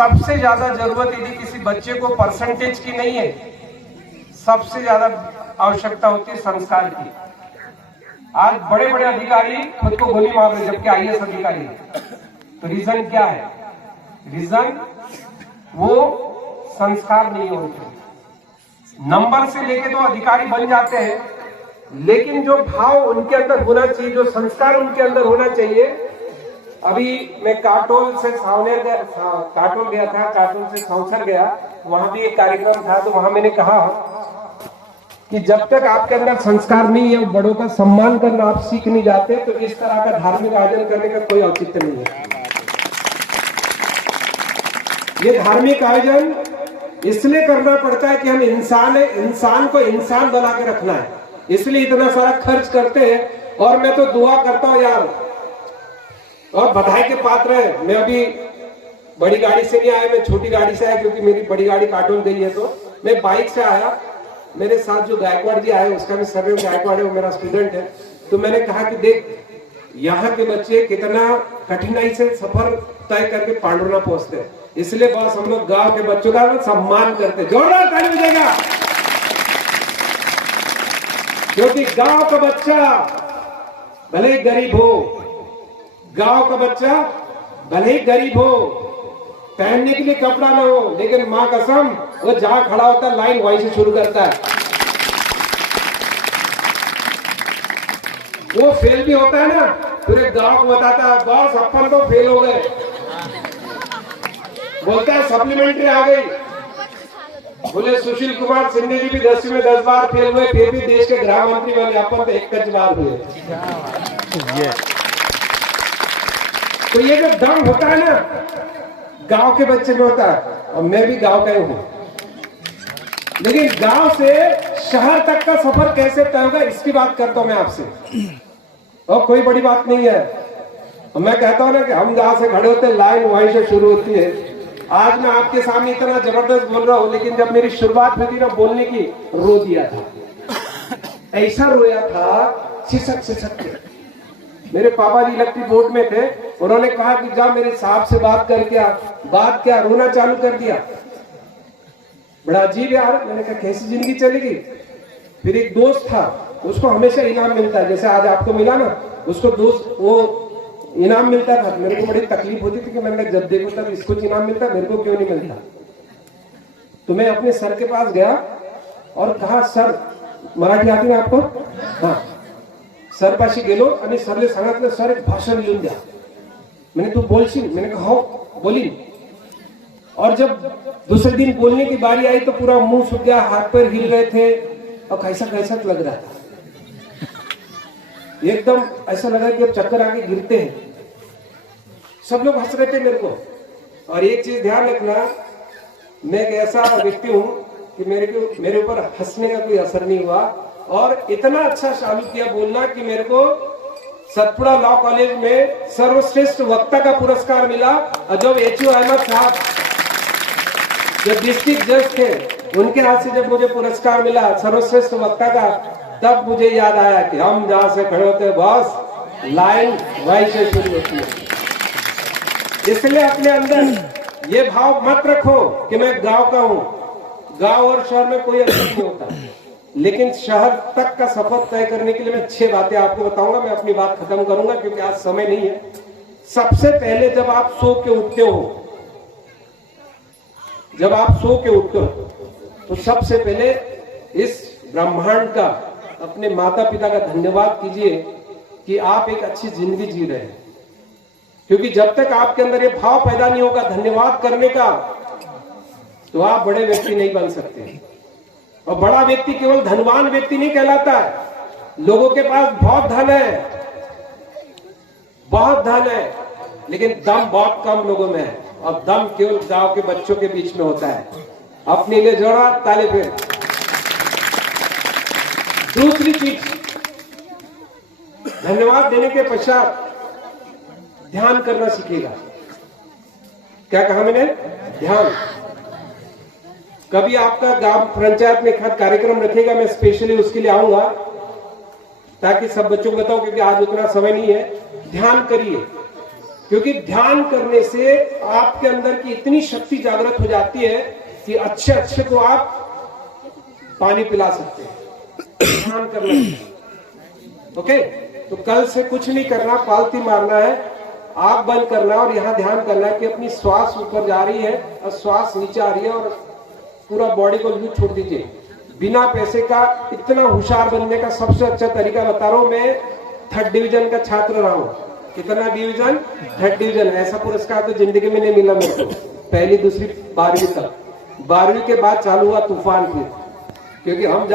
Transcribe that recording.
सबसे ज्यादा जरूरत यदि किसी बच्चे को परसेंटेज की नहीं है, सबसे ज्यादा आवश्यकता होती है संस्कार की। आज बड़े बड़े अधिकारी खुद को गोली मार रहे जबकि आईएएस अधिकारी। तो रीजन क्या है? रीजन वो संस्कार नहीं होते। नंबर से लेके तो अधिकारी बन जाते हैं, लेकिन जो भाव उनके अंदर होना चाहिए, जो संस्कार उनके अंदर होना चाहिए। अभी मैं काटोल से सावनेर गया, काटोल गया था, काटोल से सौंसर गया, वहां भी एक कार्यक्रम था। तो वहां मैंने कहा कि जब तक आपके अंदर संस्कार नहीं है, बड़ों का सम्मान करना आप सीख नहीं जाते, तो इस तरह का धार्मिक आयोजन करने का कोई औचित्य नहीं है। ये धार्मिक आयोजन इसलिए करना पड़ता है कि हम इंसान है, इंसान को इंसान बना के रखना है, इसलिए इतना सारा खर्च करते हैं। और मैं तो दुआ करता हूं यार, और बधाई के पात्र है। मैं अभी बड़ी गाड़ी से नहीं आया, मैं छोटी गाड़ी से आया, क्योंकि मेरी बड़ी गाड़ी काटोल गई है। तो मैं बाइक से आया। मेरे साथ जो गायकवाड़ जी आए, उसका भी सरनेम गायकवाड़ है, वो मेरा स्टूडेंट है। तो मैंने कहा कि देख, यहाँ के बच्चे कितना कठिनाई से सफर तय करके पांडुरना पहुंचते हैं, इसलिए बस हम लोग गांव के बच्चों का सम्मान करते। जोरदार ताली बजेगा, क्योंकि गांव का बच्चा भले ही गरीब हो, गांव का बच्चा भले ही गरीब हो, पहनने के लिए कपड़ा ना हो, लेकिन मां कसम वो जहां खड़ा होता है लाइन वहीं से शुरू करता है। वो फेल भी होता है ना, पूरे गांव को बताता है बॉस अपन तो फेल हो गए, बोलता है सप्लीमेंट्री आ गई। बोले सुशील कुमार सिंधे जी भी 10वीं में 10 बार फेल हुए, फिर भी देश के गृह मंत्री बने, अपन तो एक बार हुए। तो ये जो दम होता है ना, गांव के बच्चे में होता है, और मैं भी गांव का ही हूं। लेकिन गांव से शहर तक का सफर कैसे तय होगा, इसकी बात करता हूं मैं आपसे, और कोई बड़ी बात नहीं है। और मैं कहता हूं ना कि हम जहां से खड़े होते हैं लाइन वहीं से शुरू होती है। आज मैं आपके सामने इतना जबरदस्त बोल रहा हूं, लेकिन जब मेरी शुरुआत हुई थी ना बोलने की, रो दिया था, ऐसा रोया था सिसक सिसक के। मेरे पापा जी इलेक्ट्रिक बोर्ड में थे, उन्होंने कहा कि जा मेरे साहब से बात करके आ। बात क्या, रोना चालू कर दिया। बड़ा अजीब यार, मैंने कहा कैसी जिंदगी चलेगी। फिर एक दोस्त था, उसको हमेशा इनाम मिलता है, जैसे आज आपको मिला ना, उसको दोस्त वो इनाम मिलता था। मेरे को बड़ी तकलीफ होती थी कि मैंने जब देखो तब इसको इनाम मिलता, मेरे को क्यों नहीं मिलता। तो मैं अपने सर के पास गया और कहा, सर, मराठी आती ना आपको? हाँ। सर पाशी गेलो आणि सरले सांगितलं, सर एक भाषण लिहून द्या। मैंने तू बोलशील? मैंने कहा हो बोली। और जब दूसरे दिन बोलने की बारी आई तो पूरा मुंह सूख गया, हाथ पैर हिल रहे थे, और कैसा कैसा लग रहा था, एकदम ऐसा लगा कि अब चक्कर आके गिरते हैं। सब लोग हंस रहे थे मेरे को। और एक चीज ध्यान रखना, मैं एक ऐसा व्यक्ति हूं कि मेरे ऊपर हंसने का कोई असर नहीं हुआ, और इतना अच्छा चालू किया बोलना कि मेरे को सतपुड़ा लॉ कॉलेज में सर्वश्रेष्ठ वक्ता का पुरस्कार मिला। और जब एचयू अहमद साहब जो डिस्ट्रिक्ट जज थे, उनके हाथ से जब मुझे पुरस्कार मिला सर्वश्रेष्ठ वक्ता का, तब मुझे याद आया कि हम जहां से खड़े होते हैं बॉस, लाइन वहीं से शुरू होती है। इसलिए अपने अंदर ये भाव मत रखो कि मैं गांव का हूं। गांव और शहर में कोई अंतर नहीं होता, लेकिन शहर तक का सफर तय करने के लिए मैं 6 बातें आपको बताऊंगा। मैं अपनी बात खत्म करूंगा क्योंकि आज समय नहीं है। सबसे पहले, जब आप सो के उठते हो, जब आप सो के उठते हो, तो सबसे पहले इस ब्रह्मांड का, अपने माता पिता का धन्यवाद कीजिए कि आप एक अच्छी जिंदगी जी रहे हैं। क्योंकि जब तक आपके अंदर ये भाव पैदा नहीं होगा धन्यवाद करने का, तो आप बड़े व्यक्ति नहीं बन सकते। और बड़ा व्यक्ति केवल धनवान व्यक्ति नहीं कहलाता है। लोगों के पास बहुत धन है, बहुत धन है, लेकिन दम बहुत कम लोगों में है, और दम केवल गांव के बच्चों के बीच में होता है। अपने लिए जोड़ा ताली फिर। दूसरी चीज, धन्यवाद देने के पश्चात ध्यान करना सीखेगा। क्या कहा मैंने? ध्यान। कभी आपका गांव पंचायत में एक कार्यक्रम रखेगा, मैं स्पेशली उसके लिए आऊंगा ताकि सब बच्चों को बताओ, क्योंकि आज उतना समय नहीं है। ध्यान करिए, क्योंकि ध्यान करने से आपके अंदर की इतनी शक्ति जागृत हो जाती है कि अच्छे अच्छे को आप पानी पिला सकते हैं। ध्यान करना। ओके, तो कल से कुछ नहीं करना, पालती मारना है, आंख बंद करना है और यहां ध्यान करना है कि अपनी श्वास ऊपर जा रही है और श्वास नीचे आ रही है, और पूरा बॉडी को यूं छोड़ दीजिए। बिना पैसे का इतना होशियार बनने का सबसे अच्छा तरीका बता रहा हूं। मैं 3rd डिवीजन का छात्र रहा हूं। कितना डिवीजन? 3rd division. ऐसा पुरस्कार तो जिंदगी में नहीं मिला मेरे को। पहली, दूसरी, 12वीं तक। 12वीं के बाद चालू हुआ तूफान फिर, क्योंकि हम